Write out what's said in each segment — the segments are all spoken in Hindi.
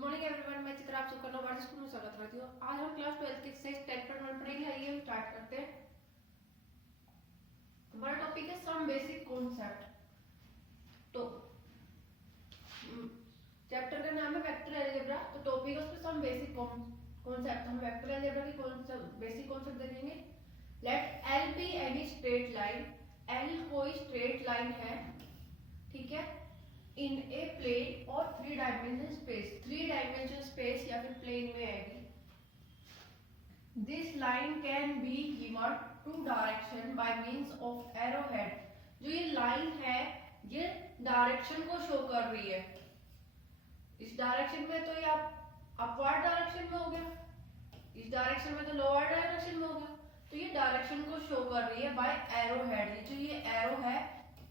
मॉर्निंग एवरीवन, मैं चित्रा आप सबका नवभारत स्कूल में स्वागत करती हूँ। आज हम क्लास 12 की एक्सरसाइज 10.1 पढ़ेंगे। आइए हम स्टार्ट करते हैं। हमारा टॉपिक है सम बेसिक कॉन्सेप्ट। तो चैप्टर का नाम है वेक्टर अलजेब्रा। तो टॉपिक है उसमें सम बेसिक कॉन्सेप्ट। हम वेक्टर अलजेब्रा की बेसिक कॉन्सेप्ट देखेंगे। Let L be any straight line. L कोई स्ट्रेट लाइन है, ठीक है, इन ए प्लेन और 3 डायमेंशन स्पेस। 3 डायमेंशन स्पेस या फिर प्लेन में आएगी। This line can be given two direction by means of arrow head. जो ये लाइन है ये डायरेक्शन को शो कर रही है। इस डायरेक्शन में तो ये अपवर्ड डायरेक्शन में हो गया, इस डायरेक्शन में तो लोअर डायरेक्शन में हो गया। तो ये डायरेक्शन को शो कर रही है बाय एरो हेड। ये जो ये एरो है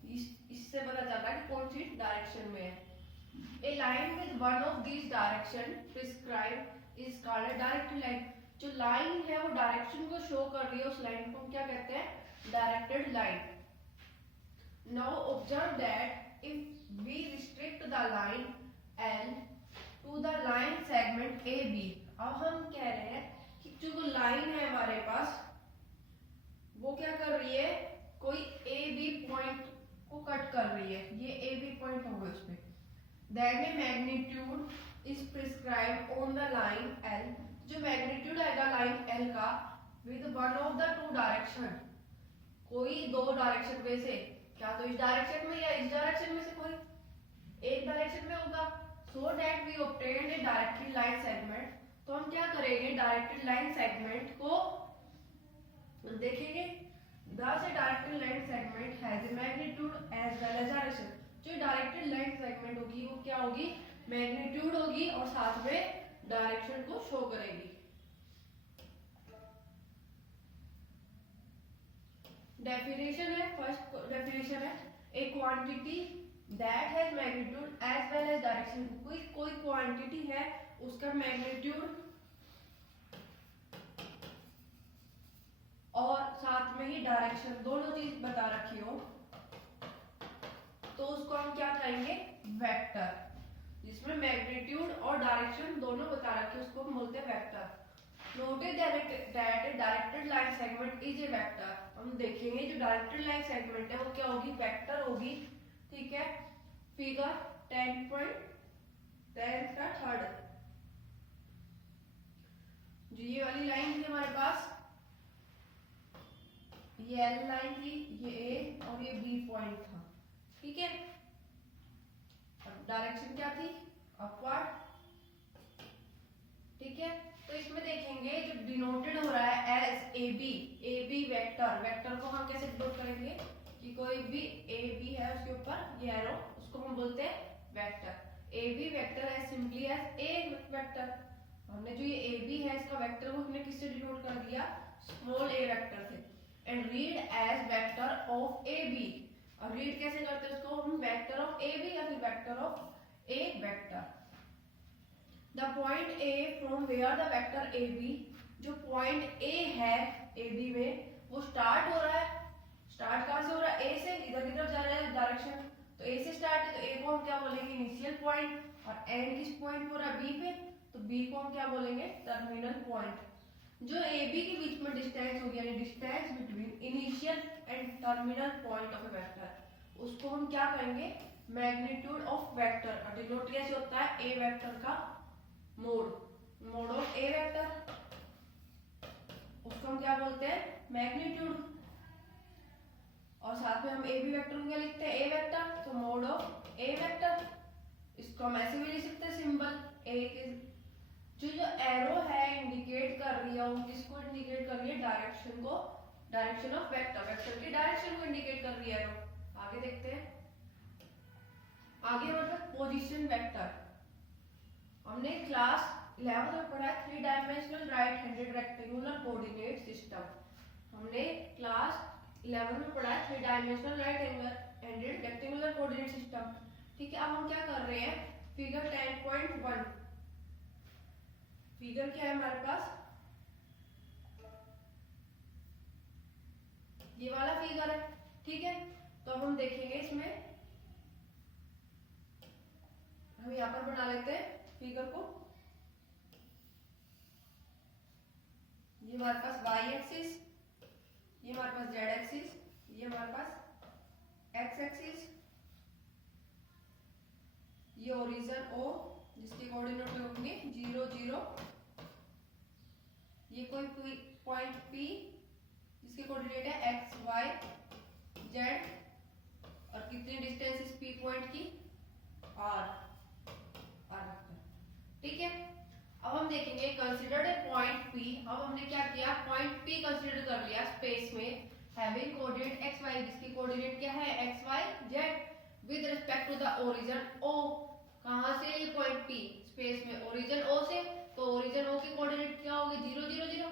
इससे पता चलता है कि कौन सी डायरेक्शन में है। A line with one of this direction prescribe is called directed line. जो लाइन है वो डायरेक्शन को शो कर रही है, उस लाइन को हम क्या कहते हैं? Directed line. Now observe that if we restrict the line L to the line segment A B. अब हम कह रहे हैं कि जो लाइन है हमारे पास वो क्या कर रही है, कोई ए बी पॉइंट को कट कर रही है। ये ए बी पॉइंट होगा इस पे। Then a magnitude is prescribed on the line L। जो मैग्नीट्यूड आएगा लाइन L का with one of the two direction। कोई दो डायरेक्शन में से, क्या तो इस डायरेक्शन में या इस डायरेक्शन में से कोई एक डायरेक्शन में होगा। So that we obtain a directed line segment। तो हम क्या करेंगे, डायरेक्टेड लाइन सेगमेंट को देखेंगे। Thus a directed line segment has a magnitude as well as direction। जो डायरेक्टेड लाइन सेगमेंट होगी वो क्या होगी, मैग्नीट्यूड होगी और साथ में डायरेक्शन को शो करेगी। डेफिनेशन है, फर्स्ट डेफिनेशन है a quantity that has magnitude as well as direction. कोई क्वांटिटी है उसका मैग्नीट्यूड और साथ में ही डायरेक्शन दोनों चीज बता रखी हो तो उसको हम क्या कहेंगे, वेक्टर। जिसमें मैग्नीट्यूड और डायरेक्शन दोनों बता रखे उसको हम बोलते हैं vector. Noted that directed line segment is a vector. हम देखेंगे जो डायरेक्टेड लाइन सेगमेंट है वो क्या होगी, वेक्टर होगी, ठीक है। फिगर 10.10 का थर्ड, जो ये वाली लाइन थी हमारे पास, ये एल लाइन थी, ये ए और ये बी पॉइंट था, ठीक है। डायरेक्शन क्या थी, अपवर्ड, ठीक है। तो इसमें देखेंगे जो डिनोटेड हो रहा है as A B vector. Vector को हम कैसे डिनोट करेंगे कि कोई भी ए बी है उसके ऊपर ये एरो, उसको हम बोलते हैं vector. A B vector as simply as a vector. हमने जो ये ए बी है इसका वेक्टर को हमने किससे डिनोट कर दिया, स्मॉल ए वेक्टर से। And read as vector of A B. और रीड कैसे करते हैं उसको, हम वेक्टर ऑफ ए बी या फिर vector of A vector. The point A from where the vector A B. जो पॉइंट ए है ए बी में वो स्टार्ट हो रहा है। स्टार्ट कहां से हो रहा है, ए से। इधर की तरफ जा रहा है डायरेक्शन, तो ए से स्टार्ट है तो ए को हम क्या बोलेंगे, इनिशियल पॉइंट। और एंड किस पॉइंट हो रहा है, बी पे, तो बी को हम क्या बोलेंगे, टर्मिनल पॉइंट। जो ए बी के बीच में डिस्टेंस होगी, यानी distance between initial and terminal point of A vector, उसको हम क्या कहेंगे, मैग्नीट्यूड ऑफ वेक्टर। और डिनोट कैसे होता है, ए वेक्टर का मोड ऑफ ए वेक्टर, उसको हम क्या बोलते हैं, मैग्नीट्यूड। और साथ में हम ए बी वेक्टर को क्या लिखते हैं, ए वेक्टर, तो मोड ऑफ ए वेक्टर। इसको हम ऐसे भी लिख सकते हैं, सिंबल ए के जो एरो है इंडिकेट कर रही है, वो किसको इंडिकेट कर रही है, डायरेक्शन को, डायरेक्शन ऑफ वेक्टर, वेक्टर की डायरेक्शन को इंडिकेट कर रही है एरो। आगे देखते हैं, आगे मतलब पोजीशन वेक्टर। हमने क्लास 11 में पढ़ा है 3 dimensional right handed rectangular coordinate system. हमने क्लास 11 में पढ़ा है 3 dimensional right handed rectangular coordinate system, ठीक है। अब हम क्या कर रहे हैं, फिगर 10.1। फिगर क्या है हमारे पास, ये वाला फिगर है, ठीक है। तो अब हम देखेंगे इसमें, हम यहाँ पर बना लेते हैं फिगर को। ये हमारे पास y एक्सिस, ये हमारे पास z एक्सिस, ये हमारे पास x एक्सिस, ये ओरिजिन O जिसके कोऑर्डिनेट होंगे 0 0, ये कोई पॉइंट P जिसके कोऑर्डिनेट है x y z, और कितनी डिस्टेंस इस P पॉइंट की r r, ठीक है। अब हम देखेंगे कंसीडर्ड ए पॉइंट P। अब हमने क्या किया, पॉइंट P कंसीडर कर लिया स्पेस में हैविंग कोऑर्डिनेट x y, जिसकी कोऑर्डिनेट क्या है x y z, with respect to the origin O। कहां से ये पॉइंट P स्पेस में, ओरिजिन O से, तो ओरिजिन O की कोऑर्डिनेट क्या होगी 0 0 0।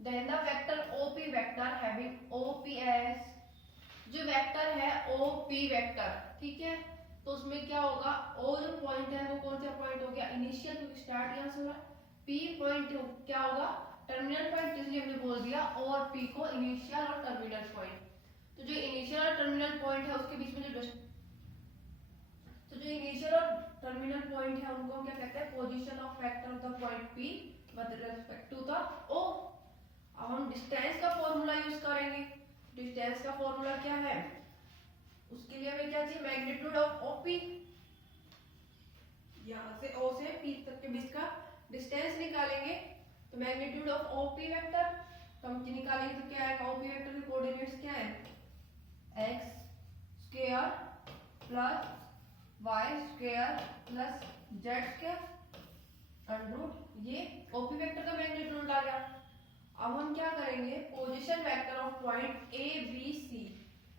Then the vector OP vector having OP as, जो वेक्टर है OP वेक्टर, ठीक है, तो उसमें क्या होगा, O जो पॉइंट है वो कौन सा पॉइंट हो गया इनिशियल, क्योंकि स्टार्ट यहां से हो रहा है। P पॉइंट क्या होगा टर्मिनल पॉइंट, इसलिए हमने बोल दिया और P को इनिशियल और टर्मिनल पॉइंट। तो जो इनिशियल और टर्मिनल पॉइंट है उसके बीच में जो इनिशियल और टर्मिनल पॉइंट है उनको क्या कहते हैं, position of vector of the point P with respect to the O। अब हम डिस्टेंस का फॉर्मूला यूज करेंगे। डिस्टेंस का फॉर्मूला क्या है, उसके लिए हमें क्या चाहिए, मैग्नीट्यूड ऑफ OP। यहां से O से P तक के बीच का डिस्टेंस निकालेंगे, तो मैग्नीट्यूड ऑफ OP वेक्टर तो हम निकालेंगे तो क्या आएगा, OP वेक्टर के कोऑर्डिनेट्स क्या है x square plus y square plus z square under root, ये OP वेक्टर का मैग्नीट्यूड आ गया। अब हम क्या करेंगे, position vector of point A B C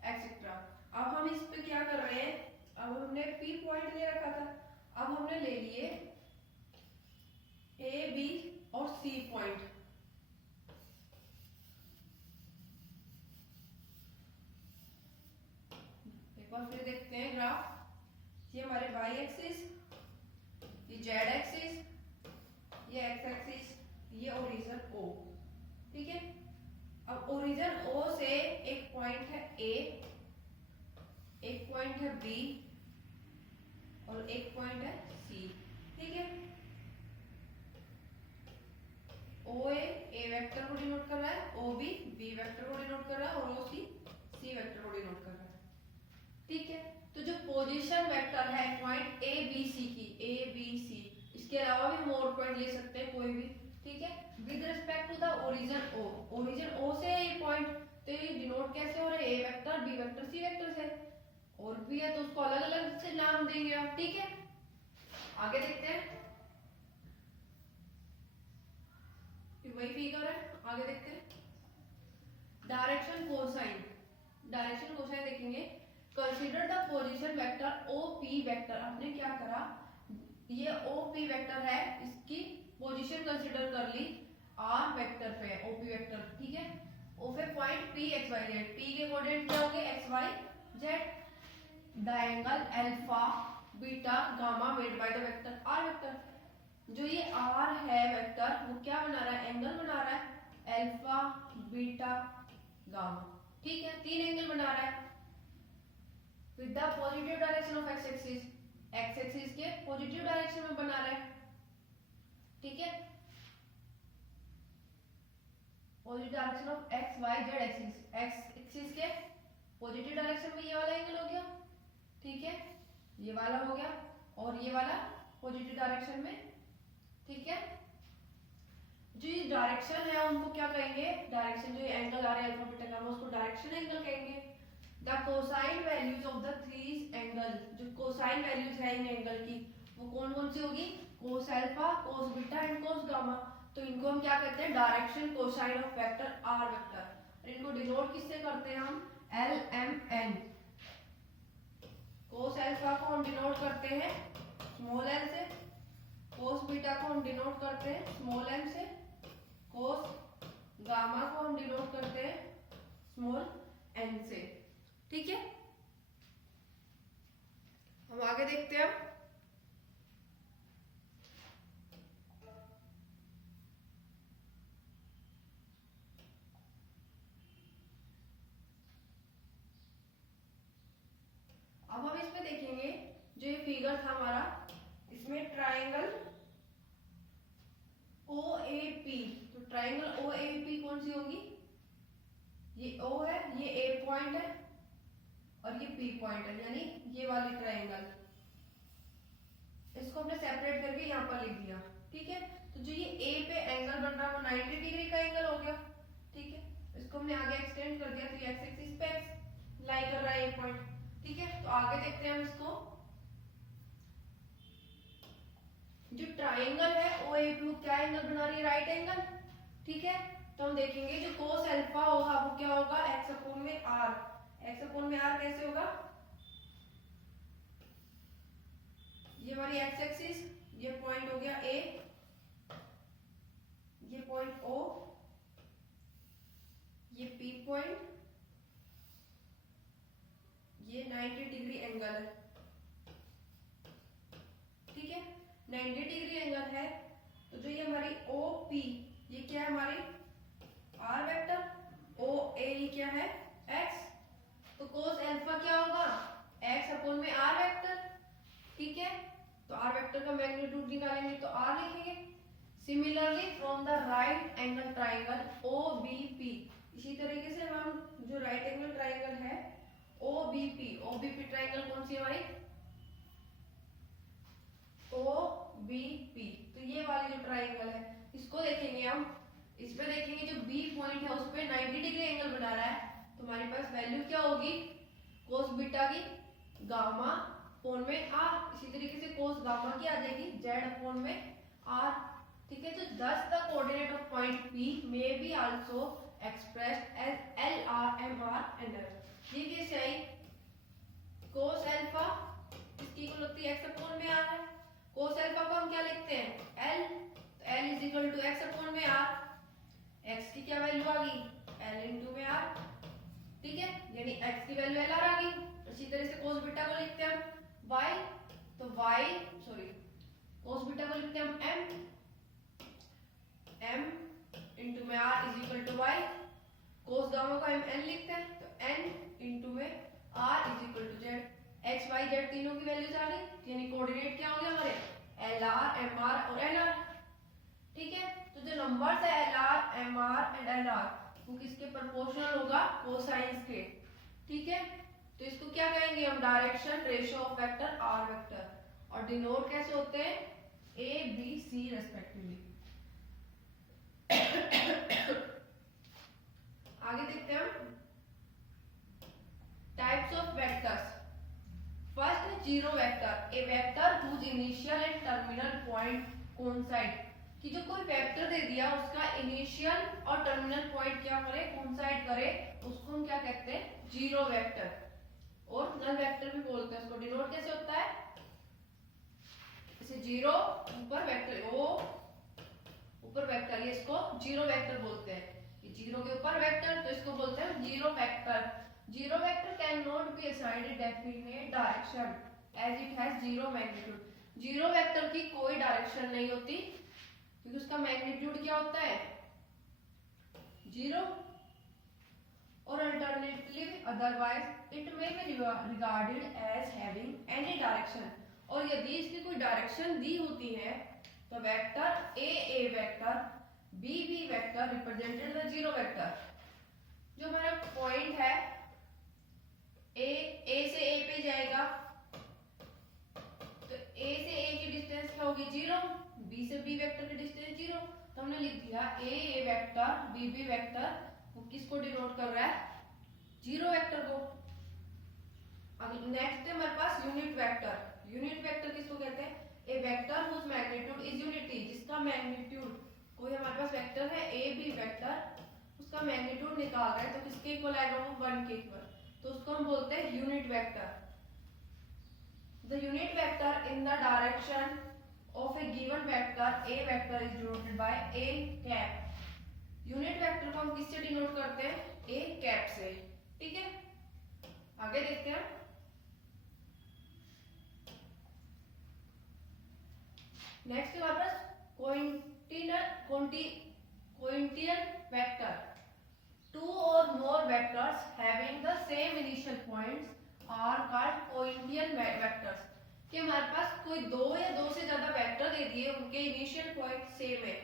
etcetera. अब हम इस पे क्या कर रहे हैं, अब हमने P पॉइंट ले रखा था, अब हमने ले लिए A B और C पॉइंट। एक बार फिर देखते हैं ग्राफ, ये हमारे y एक्सिस, ये z एक्सिस, ये x एक्सिस, ये ओरिजिन O, ठीक है। अब ओरिजिन O से एक पॉइंट है A, एक पॉइंट है B और एक पॉइंट है C, ठीक है। OA A वेक्टर को डिनोट कर रहा है, OB B वेक्टर को डिनोट कर रहा है और OC C वेक्टर को डिनोट कर रहा है, ठीक है। तो जो पोजीशन वेक्टर है पॉइंट A B C की, A B C, इसके अलावा भी मोर पॉइंट ले सकते हैं कोई भी, ठीक है, with respect to the origin O। Origin O से ये पॉइंट, तो ये डिनोट कैसे हो रहा है, A vector B vector C vector से, और भी है तो उसको अलग अलग से नाम देंगे आप, ठीक है। आगे देखते हैं, वही फिगर है, आगे देखते हैं। डायरेक्शन कोसाइन, डायरेक्शन कोसाइन देखेंगे। Consider the position vector OP vector, आपने क्या करा, ये OP वेक्टर है, इसकी पोजीशन कंसीडर कर ली R वेक्टर पे, OP वेक्टर, ठीक है। O पे point P x y z, P के कोऑर्डिनेट क्या होंगे x y z। The angle alpha beta gamma made by the vector R vector, जो ये R है वेक्टर वो क्या बना रहा है, एंगल बना रहा है अल्फा बीटा गामा, ठीक है, तीन एंगल बना रहा है with the positive direction of x axis, x axis के पॉजिटिव डायरेक्शन में बना रहा है, ठीक है। Positive direction of x y z axis, x axis के पॉजिटिव डायरेक्शन में ये वाला एंगल हो गया, ठीक है, ये वाला हो गया, और ये वाला पॉजिटिव डायरेक्शन में, ठीक है। जो ये डायरेक्शन है उनको क्या कहेंगे, डायरेक्शन जो एंगल आ रहा है अल्फा बीटा गामा उसको डायरेक्शन एंगल कहेंगे। The cosine values of the three angle, जो कोसाइन वैल्यूज है इन एंगल की वो कौन कौन सी होगी, cos alpha, cos beta and cos gamma. तो इनको हम क्या कहते हैं, direction cosine of vector R vector. इनको डिनोट किससे करते हैं हम, LMN। कोस अल्फा को हम डिनोट करते हैं स्मॉल l से, कोस बीटा को हम डिनोट करते हैं स्मॉल m से, कोस गामा को हम डिनोट करते हैं स्मॉल n से, ठीक है। हम आगे देखते हैं, अब हम इसमें देखेंगे जो ये फिगर था हमारा, इसमें triangle triangle O A P कौन सी होगी, ये O है, ये A पॉइंट है और ये P पॉइंट है, यानी ये वाली ट्राइंगल। इसको हमने सेपरेट करके यहाँ पर लिख दिया, ठीक है। तो जो ये A पे एंगल बन रहा है वो 90 डिग्री का एंगल हो गया, ठीक है। इसको हमने आगे एक्सटेंड कर दिया, तो ये एक्स एक्सिस पे लाई कर रहा है ये पॉइंट, ठीक है। तो आगे देखते हैं हम इसको। जो ट्राइंगल है OAP क्या एंगल बना रही है, राइट एंगल, ठीक है। तो हम देखेंगे जो कोस अल्फा होगा वो क्या होगा, x अपॉन में r। x अपॉन में r कैसे होगा, ये हमारी x एक्सिस, ये पॉइंट हो गया A, ये पॉइंट O, ये P पॉइंट, ये 90 डिग्री एंगल है, ठीक है। 90 डिग्री एंगल है, तो जो ये हमारी OP ये क्या है हमारी r वेक्टर, OA ये क्या है x, तो कोस अल्फा क्या होगा x अपॉन में r वेक्टर, ठीक है। तो r वेक्टर का मैग्नीट्यूड निकालेंगे तो r लिखेंगे। Similarly from the right angle triangle OBP, इसी तरीके से हम जो राइट एंगल ट्राइंगल है OBP ट्राइंगल कौन सी है हमारी OBP, तो ये वाली जो ट्राइंगल है इसको देखेंगे हम। इसमें देखेंगे जो B पॉइंट है उस पे 90 डिग्री एंगल बना रहा है, तो हमारे पास वैल्यू क्या होगी, कोस बीटा की गामा अपॉन में r, इसी तरीके से कोस गामा की आ जाएगी z अपॉन में r, ठीक है। तो thus the coordinate of point P may be also expressed as LR MR and L। ये कैसे आई, कोस अल्फा इसकी इक्वल होती है x अपॉन में r है, कोस अल्फा को हम क्या लिखते हैं L, तो L is equal to x upon में r, x की क्या वैल्यू आ गई L इंटू में r, ठीक है, यानी x की वैल्यू LR आ गई। इसी तरह से कोस बीटा को लिखते हैं हम y, तो y सॉरी कोस बीटा को लिखते हैं हम m इंटू में r is equal to y, cos gamma को हम n लिखते हैं, तो n इंटू में r is equal to z। x y z तीनों की वैल्यूज आ गई, यानी कोऑर्डिनेट क्या हो गया हमारे LR MR और LR, ठीक है। तो जो नंबर्स है LR MR एंड LR वो किसके प्रोपोर्शनल होगा, कोसाइंस के, ठीक है। तो इसको क्या कहेंगे हम, direction ratio of vector r vector, और डिनोट कैसे होते हैं A B C रेस्पेक्टिवली। आगे देखते हैं हम टाइप्स ऑफ वेक्टर्स। फर्स्ट है zero vector, A vector whose initial and terminal point coincide, कि जो कोई वेक्टर दे दिया उसका इनिशियल और टर्मिनल पॉइंट क्या करे, कोइंसाइड करे, उसको हम क्या कहते हैं जीरो वेक्टर, और नल वेक्टर भी बोलते हैं। उसको डिनोट कैसे होता है, जैसे जीरो ऊपर वेक्टर ओ ऊपर वेक्टर, ये इसको जीरो वेक्टर बोलते हैं, ये जीरो के ऊपर वेक्टर, तो इसको बोलते हैं zero vector. Zero vector can not be assigned in definite direction as it has zero magnitude. Zero vector की कोई डायरेक्शन नहीं होती क्योंकि उसका मैग्नीट्यूड क्या होता है जीरो, और alternately otherwise it may be regarded as having any direction, और यदि इसकी कोई डायरेक्शन दी होती है तो vector A vector B vector represented the zero vector. जो हमारा पॉइंट है ए से ए पे जाएगा, तो ए से ए की डिस्टेंस क्या होगी जीरो, बी से बी वेक्टर की डिस्टेंस जीरो, तो हमने लिख दिया ए वेक्टर बी वेक्टर वो किसको डिनोट कर रहा है, जीरो वेक्टर को। अगले नेक्स्ट है हमारे पास यूनिट वेक्टर। यूनिट वेक्टर किसको कहते हैं, ए vector whose magnitude is unity, जिसका मैग्नीट्यूड, कोई हमारे पास वेक्टर है ए बी वेक्टर, उसका मैग्नीट्यूड निकाल रहा है तो किसके इक्वल आएगा वो 1 के इक्वल, तो उसको हम बोलते हैं unit vector. The unit vector in the direction of a given vector A vector is denoted by A cap. Unit vector को हम किससे डिनोट करते हैं, ए कैप से, ठीक है। आगे देखते हैं नेक्स्ट हमारे पास कोइंटियन वेक्टर। टू और more vectors having the same initial points are called coinitial vectors, कि हमारे पास कोई दो या दो से ज्यादा वेक्टर दे दिए उनके इनिशियल पॉइंट सेम है।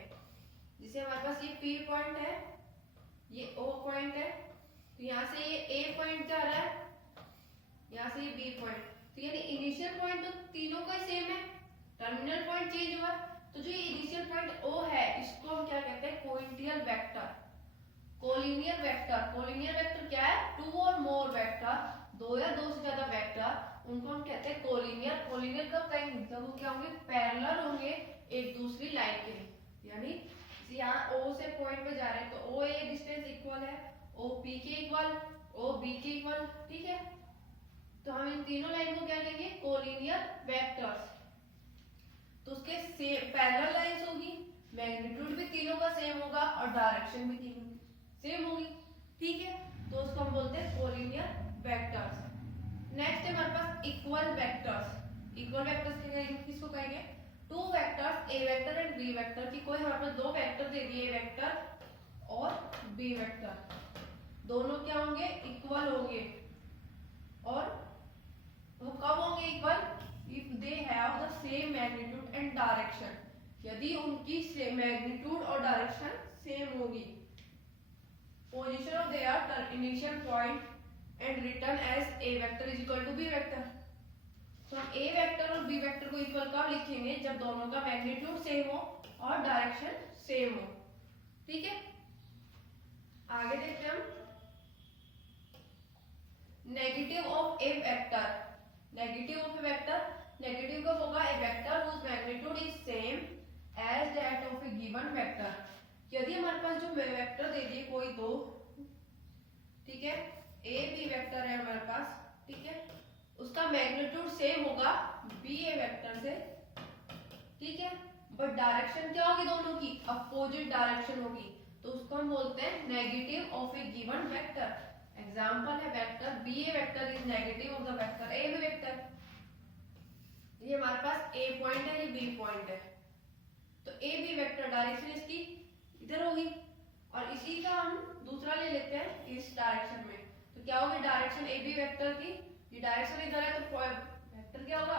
जैसे हमारे पास ये P पॉइंट है, ये O पॉइंट है, तो यहाँ से ये A पॉइंट जा रहा है, यहाँ से ये B पॉइंट, तो यानी इनिशियल पॉइंट तो तीनों का सेम है, टर्मिनल पॉइंट चेंज हुआ। तो जो इनिशियल पॉइंट O है इसको हम क्या कहते हैं, coinitial vector, collinear vector. Collinear vector क्या है, टू और मोर वेक्टर, दो या दो से ज्यादा वेक्टर, उनको हम कहते हैं कोलिनियर। कोलिनियर कब कहेंगे, जब वो क्या होंगे, पैरेलल होंगे एक दूसरी लाइन के, यानी यहाँ O से पॉइंट पे जा रहे हैं तो OA डिस्टेंस इक्वल है OP के इक्वल, OB के इक्वल, ठीक है। तो हम इन तीनों लाइन को क्या कहेंगे, कोलिनियर वेक्टर्स। तो उसके सेम पैरेलल लाइंस होगी, मैग्नीट्यूड भी तीनों का सेम होगा और डायरेक्शन भी तीनों सेम होगी, ठीक है। तो उसको हम बोलते हैं कोलिनियर वेक्टर्स। नेक्स्ट है हमारे पास इक्वल वेक्टर्स। इक्वल वेक्टर्स किसको कहेंगे, two vectors A vector and B vector की, कोई हमारे पास दो वेक्टर दे दिए, ए वेक्टर और बी वेक्टर, दोनों क्या होंगे, इक्वल होंगे। और वो कब होंगे equal, if they have the same magnitude and direction, यदि उनकी मैग्नीट्यूड और डायरेक्शन सेम होगी। Position of their initial point and return as a vector is equal to B vector. तो हम ए वेक्टर और बी वेक्टर को इक्वल कब लिखेंगे, जब दोनों का मैग्नीट्यूड सेम हो और डायरेक्शन सेम हो, ठीक है। आगे देखते हैं हम negative of A vector. Negative of A vector, negative कब होगा, a vector whose magnitude is same as that of a given vector. यदि हमारे पास जो वेक्टर दे दिए कोई दो, ठीक है, ए बी वेक्टर है हमारे पास, ठीक है, उसका मैग्नीट्यूड सेम होगा बी ए वेक्टर से, ठीक है, बट डायरेक्शन क्या होगी, दोनों की अपोजिट डायरेक्शन होगी, तो उसको हम बोलते हैं negative of a given vector. Example है vector B A vector is negative of the vector A B vector. ये हमारे पास ए पॉइंट है, ये बी पॉइंट है, तो ए बी वेक्टर डायरेक्शन इसकी इधर होगी, और इसी का हम दूसरा ले लेते हैं इस डायरेक्शन में, तो क्या होगी डायरेक्शन ए बी वेक्टर की, ये डायरेक्शन इधर है तो वेक्टर क्या होगा,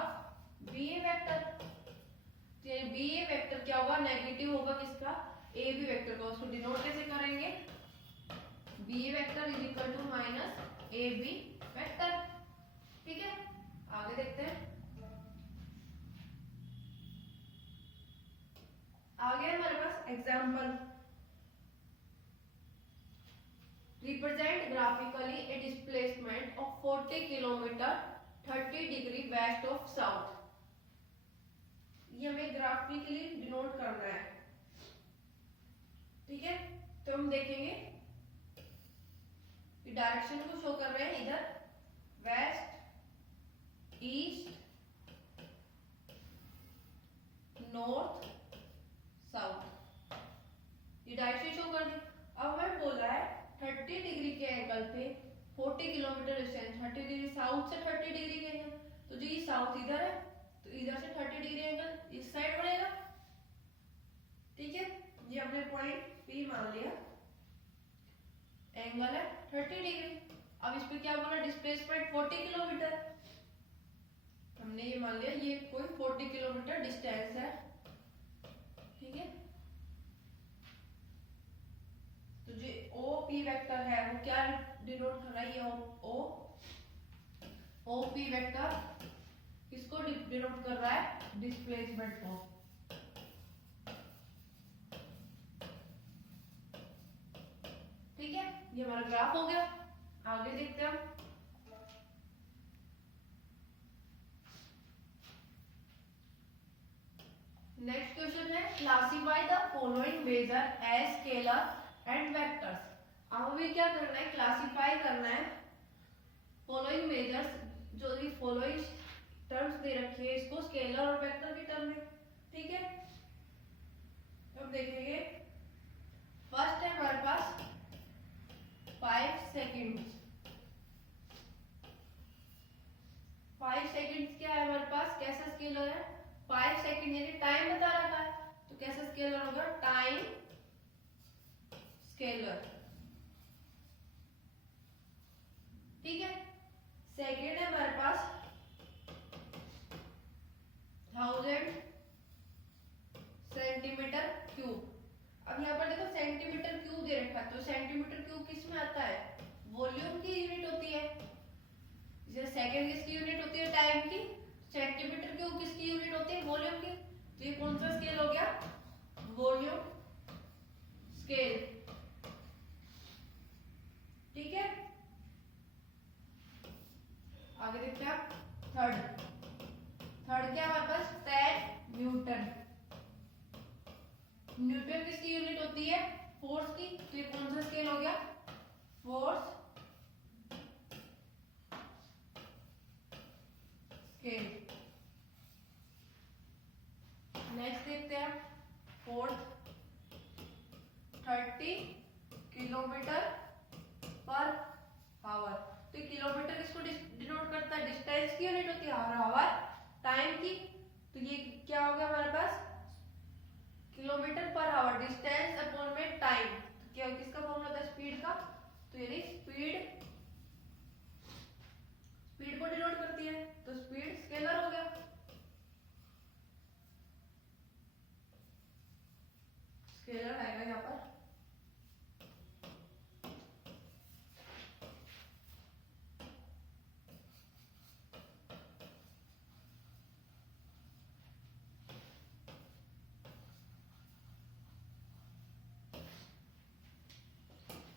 बी ए वेक्टर। तो ये बी ए वेक्टर क्या होगा, नेगेटिव होगा किसका, ए बी वेक्टर का। उसको डिनोट कैसे करेंगे, B A vector is equal to minus A B vector, ठीक है। आगे देखते हैं, आगे हमारे पास example, represent graphically a displacement of 40 kilometre 30 degree west of south. ये हमें ग्राफिकली डिनोट करना है, ठीक है। तो हम देखेंगे कि डायरेक्शन को शो कर रहे हैं, इधर वेस्ट ईस्ट नॉर्थ साउथ, ये डायरेक्शन शो कर दी। अब हमें बोल रहा है 30 डिग्री के एंगल पे 40 किलोमीटर डिस्टेंस, 30 डिग्री साउथ से 30 डिग्री के हैं, तो जो ये साउथ इधर है तो इधर से 30 डिग्री एंगल इस साइड बनेगा, ठीक है। ये हमने पॉइंट P मान लिया, एंगल है 30 डिग्री। अब इस पे क्या बोला, डिस्प्लेसमेंट 40 किलोमीटर, हमने ये मान लिया ये कोई 40 किलोमीटर डिस्टेंस है, ठीक है। तो जो ओ पी वेक्टर है वो क्या डिनोट कर रहा है, ये ओ पी वेक्टर किसको डिनोट कर रहा है, डिस्प्लेसमेंट को, ठीक है। ये हमारा ग्राफ हो गया। आगे देखते हैं हम, नेक्स्ट क्वेश्चन है classify the following measure as scalar and vectors. अब हमें क्या करना है, क्लासिफाई करना है फॉलोइंग मेजर्स, जो भी फॉलोइंग टर्म्स दे रखी है इसको स्केलर और वेक्टर के टर्म में, ठीक है। अब देखेंगे फर्स्ट है हमारे पास 5 सेकेंड्स। 5 सेकेंड्स क्या है हमारे पास, कैसा स्केलर है, 5 सेकेंड यानी टाइम बता रखा है, तो कैसा स्केलर होगा, टाइम स्केलर, ठीक है। सेकेंड है हमारे पास 1000 सेंटीमीटर क्यूब। अब यहाँ पर देखो सेंटीमीटर क्यूब दे रखा है, तो सेंटीमीटर क्यूब किस में आता है? वॉल्यूम की यूनिट होती है। जैसे सेकंड किसकी यूनिट होती है? टाइम की। सेंटीमीटर क्यूब किसकी यूनिट होती है? वॉल्यूम की। तो ये कौन सा स्केल हो गया? Volume scale. ठीक है, आगे देखते हैं थर्ड। थर्ड क्या हमारे पास? 10 न्यूटन। न्यूटन किसकी यूनिट होती है? फोर्स की। तो ये कौन सा स्केल हो गया? Force scale. नेक्स्ट देखते हैं फोर्थ। 30 kilometre per our. तो किलोमीटर किसको डिनोट करता है? डिस्टेंस की यूनिट होती है, और आवर टाइम की। तो ये क्या हो गया हमारे पास? Kilometre per hour, distance upon में टाइम। तो क्या किसका फॉर्मूला था? स्पीड का। तो यानी स्पीड, स्पीड को डिनोट करती है, तो स्पीड स्केलर हो गया। स्केलर आएगा यहाँ पर।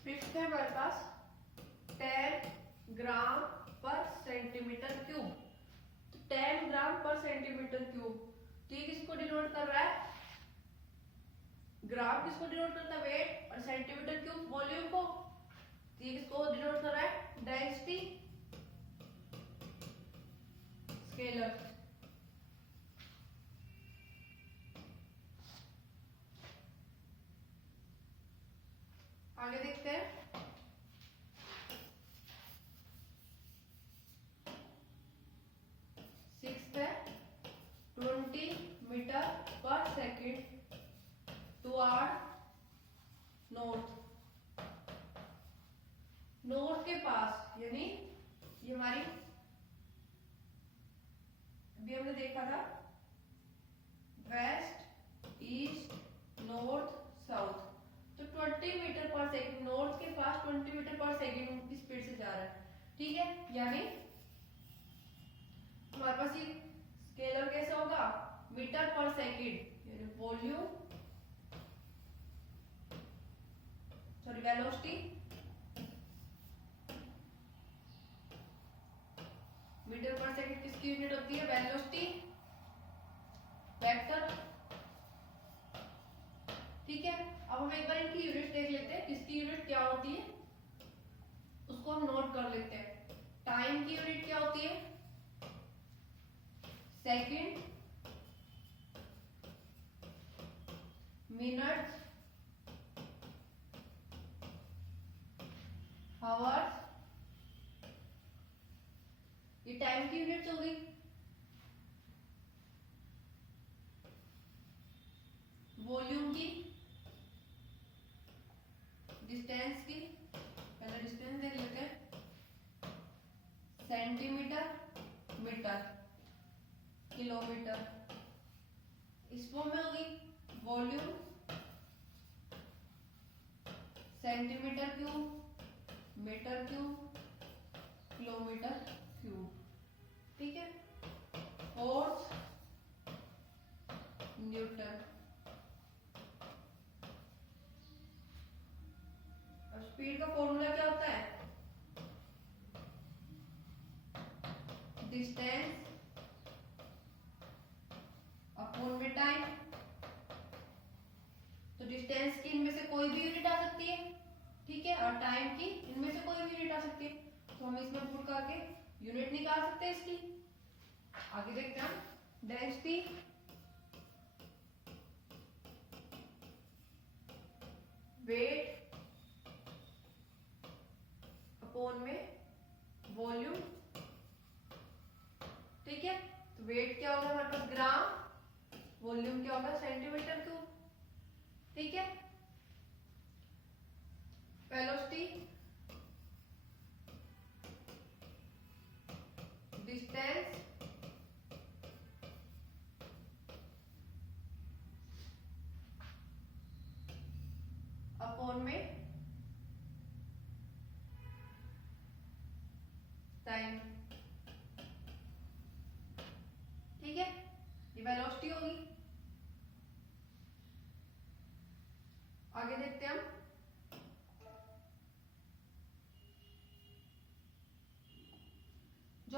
फिफ्थ है हमारे पास 10 ग्राम पर सेंटीमीटर क्यूब। तो 10 ग्राम पर सेंटीमीटर क्यूब, तो ये किसको डिनोट कर रहा है? ग्राम किसको डिनोट करता है? वेट। और सेंटीमीटर क्यूब वॉल्यूम को। तो ये किसको डिनोट कर रहा है? Density scalar. आगे देखते हैं सिक्स्थ है 20 मीटर पर सेकेंड टुवर्ड नॉर्थ। नॉर्थ के पास, यानी ये हमारी अभी हमने देखा था वेस्ट, ईस्ट, नॉर्थ, साउथ। तो 20 मीटर पर सेकंड नॉर्थ के पास 20 मीटर पर सेकंड की स्पीड से जा रहा है। ठीक है, यानी हमारे पास ये स्केलर कैसे होगा? मीटर पर सेकंड, यानी वॉल्यूम सॉरी वेलोसिटी मीटर पर सेकंड किसकी यूनिट होती है? Velocity vector. ठीक है, अब हम एक बार इनकी यूनिट देख लेते हैं, किसकी यूनिट क्या होती है उसको हम नोट कर लेते हैं। टाइम की यूनिट क्या होती है? सेकंड, मिनट, आवर्स, ये टाइम की यूनिट्स होगी। वॉल्यूम की, डिस्टेंस की, पहले डिस्टेंस देख लेते हैं। सेंटीमीटर, मीटर, किलोमीटर, इस फॉर्म में होगी। Volume centimetre cube, metre cube, kilometre cube. ठीक है, फोर्स न्यूटन। और स्पीड का फॉर्मूला क्या होता है? डिस्टेंस अपॉन में टाइम। तो डिस्टेंस की इनमें से कोई भी यूनिट आ सकती है, ठीक है, और टाइम की इनमें से कोई भी यूनिट आ सकती है। तो हम इसमें पुट करके यूनिट निकाल सकते हैं इसकी। आगे देखते हैं डेंसिटी वेट अपॉन में वॉल्यूम। ठीक है, तो वेट क्या होगा हमारे पास? ग्राम, वॉल्यूम क्या होगा? Centimetre cube. ठीक है, वेलोसिटी, डिस्टेंस,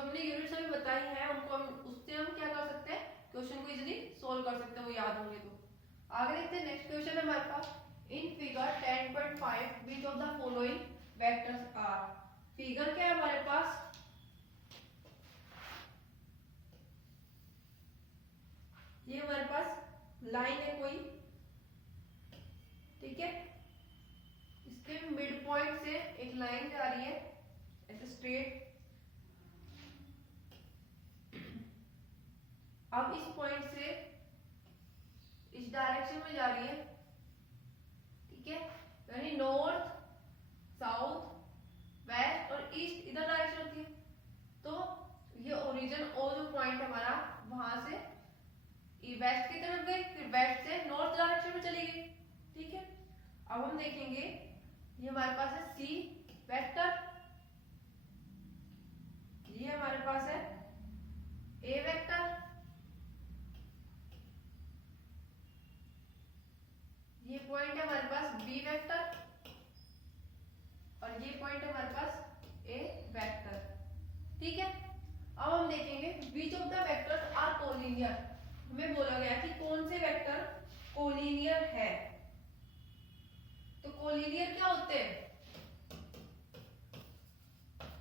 जो हमने यूनिट्स अभी बताई हैं उनको हम उससे हम क्या कर सकते हैं, क्वेश्चन को इजीली सोल्व कर सकते हैं, वो याद होंगे तो। आगे देखते हैं, नेक्स्ट क्वेश्चन है हमारे पास, in figure 10.5 which of the following vectors are. Figure क्या है हमारे पास, ये हमारे पास लाइन है कोई, ठीक है, इसके मिड पॉइंट से एक लाइन जा रही है ऐसे स्ट्रेट। अब इस पॉइंट से इस डायरेक्शन में जा रही है, ठीक है, यानी नॉर्थ साउथ वेस्ट और ईस्ट इधर डायरेक्शन होती है। तो ये ओरिजिन और जो पॉइंट हमारा वहां से वेस्ट की तरफ गई, फिर वेस्ट से नॉर्थ डायरेक्शन में चली गई, ठीक है। अब हम देखेंगे, ये हमारे पास है सी वेक्टर, ये हमारे पास है ए वेक्टर, ये पॉइंट है हमारे पास बी वेक्टर और ये पॉइंट है हमारे पास ए वेक्टर, ठीक है। अब हम देखेंगे which of the vectors are collinear. हमें बोला गया कि कौन से वेक्टर कोलिनियर है। तो कोलिनियर क्या होते हैं,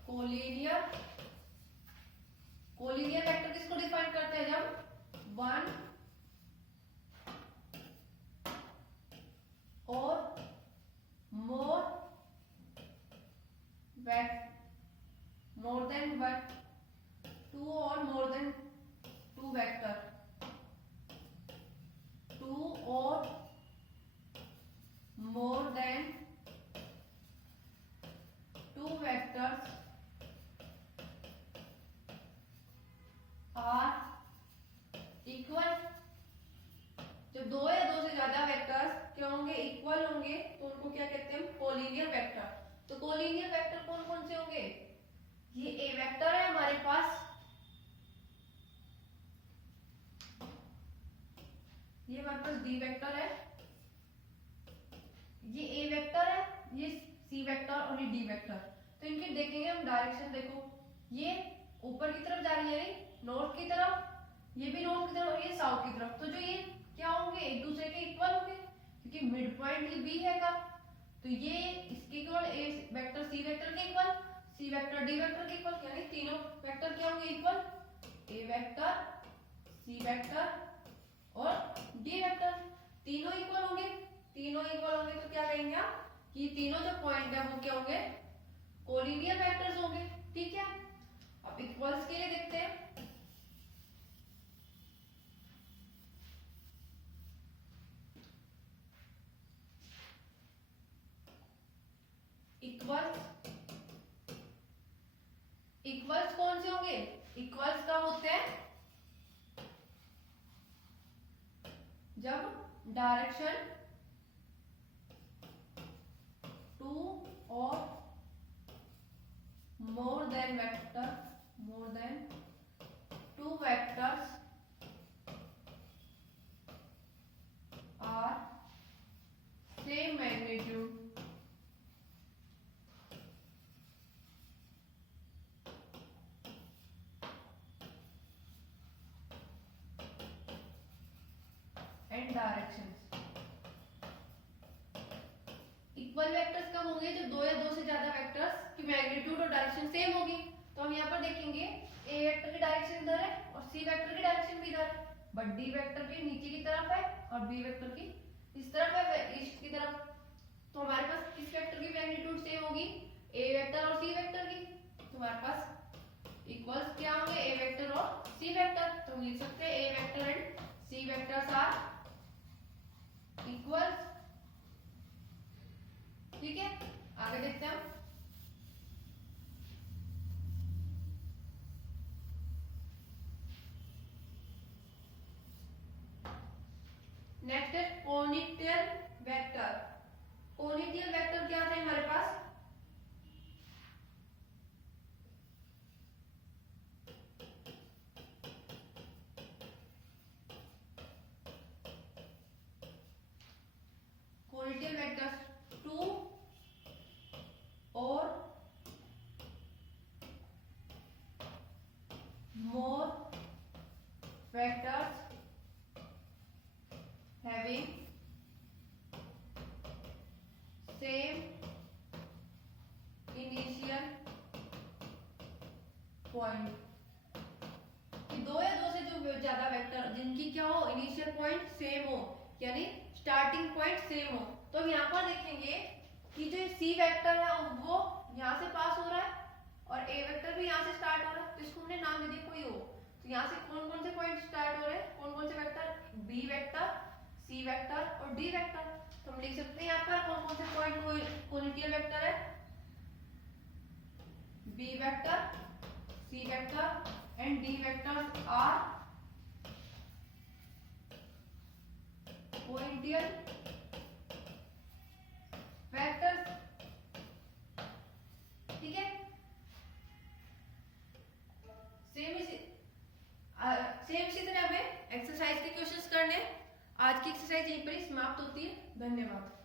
कोलिनियर वेक्टर किसको डिफाइन करते हैं, जब वन और मोर देन वन, टू और more than two vector, two और more than two vectors are equal. जब दो या दो से ज्यादा वेक्टर्स क्या होंगे, इक्वल होंगे, तो उनको क्या कहते हैं, कोलिनियर वेक्टर। तो कोलिनियर वेक्टर कौन कौन से होंगे, ये ए वेक्टर है हमारे पास, ये हमारे पास डी वेक्टर है, ये ए वेक्टर है, ये सी वेक्टर और ये डी वेक्टर। तो इनके देखेंगे हम डायरेक्शन, देखो ये ऊपर की तरफ जा रही है, नॉर्थ की तरफ, ये भी नॉर्थ की तरफ और ये साउथ की तरफ। तो जो ये क्या होंगे, एक दूसरे के इक्वल होंगे, क्योंकि मिड पॉइंट ये बी है का, तो ये इसके इक्वल, ए वेक्टर सी वेक्टर के equal, C vector D vector के इक्वल, यानी तीनों वेक्टर क्या होंगे, इक्वल, ए वेक्टर सी वेक्टर और डी वेक्टर तीनों इक्वल होंगे। तीनों इक्वल होंगे तो क्या कहेंगे आप, कि तीनों जो पॉइंट है वो क्या होंगे, कोलिनियर वेक्टर्स होंगे, ठीक है। अब इक्वल्स के लिए देखते हैं, इक्वल्स कौन से होंगे, इक्वल्स कब होते हैं, जब डायरेक्शन टू और more than two vectors are same magnitude and directions. Equal vectors कब होंगे, जब दो या दो से ज्यादा वेक्टर्स की मैग्नीट्यूड और डायरेक्शन सेम होगी। तो हम यहाँ पर देखेंगे ए वेक्टर की डायरेक्शन इधर है और सी वेक्टर की डायरेक्शन भी इधर है, बट डी वेक्टर की नीचे की तरफ है और बी वेक्टर की इस तरफ है, ईस्ट की तरफ। तो हमारे पास किस वेक्टर की मैग्नीट्यूड सेम होगी, ए वेक्टर और सी वेक्टर की। तो हमारे पास इक्वल्स क्या होंगे, ए वेक्टर और सी वेक्टर। तो हम लिख सकते हैं ए vector and C vectors are equals, ठीक है। आगे देखते हैं हम, नेक्स्ट है कोनिटियल वेक्टर। कोनिटियल वेक्टर क्या था हमारे पास, कोनिटियल वेक्टर्स टू पॉइंट कि दो या दो से जो ज्यादा वेक्टर जिनकी क्या हो इनिशियल पॉइंट सेम हो, यानी स्टार्टिंग पॉइंट सेम हो। तो हम यहाँ पर देखेंगे कि जो सी वेक्टर है वो यहाँ से पास हो रहा है और ए वेक्टर भी यहाँ से स्टार्ट हो रहा है, तो इसको हमने नाम दे दिया कोई हो। तो यहाँ से कौन कौन से पॉइंट स्टार्ट हो रहे हैं, कौन कौन से vector, B vector, C vector और डी वेक्टर। तो हम लिख सकते हैं यहाँ पर कौन कौन से पॉइंट कोनिटियल वेक्टर है, B vector, C vector and D vectors are pointial vectors। ठीक है, सेम इसी तरह हमें एक्सरसाइज के क्वेश्चंस करने। आज की एक्सरसाइज यहीं पर ही समाप्त होती है। धन्यवाद।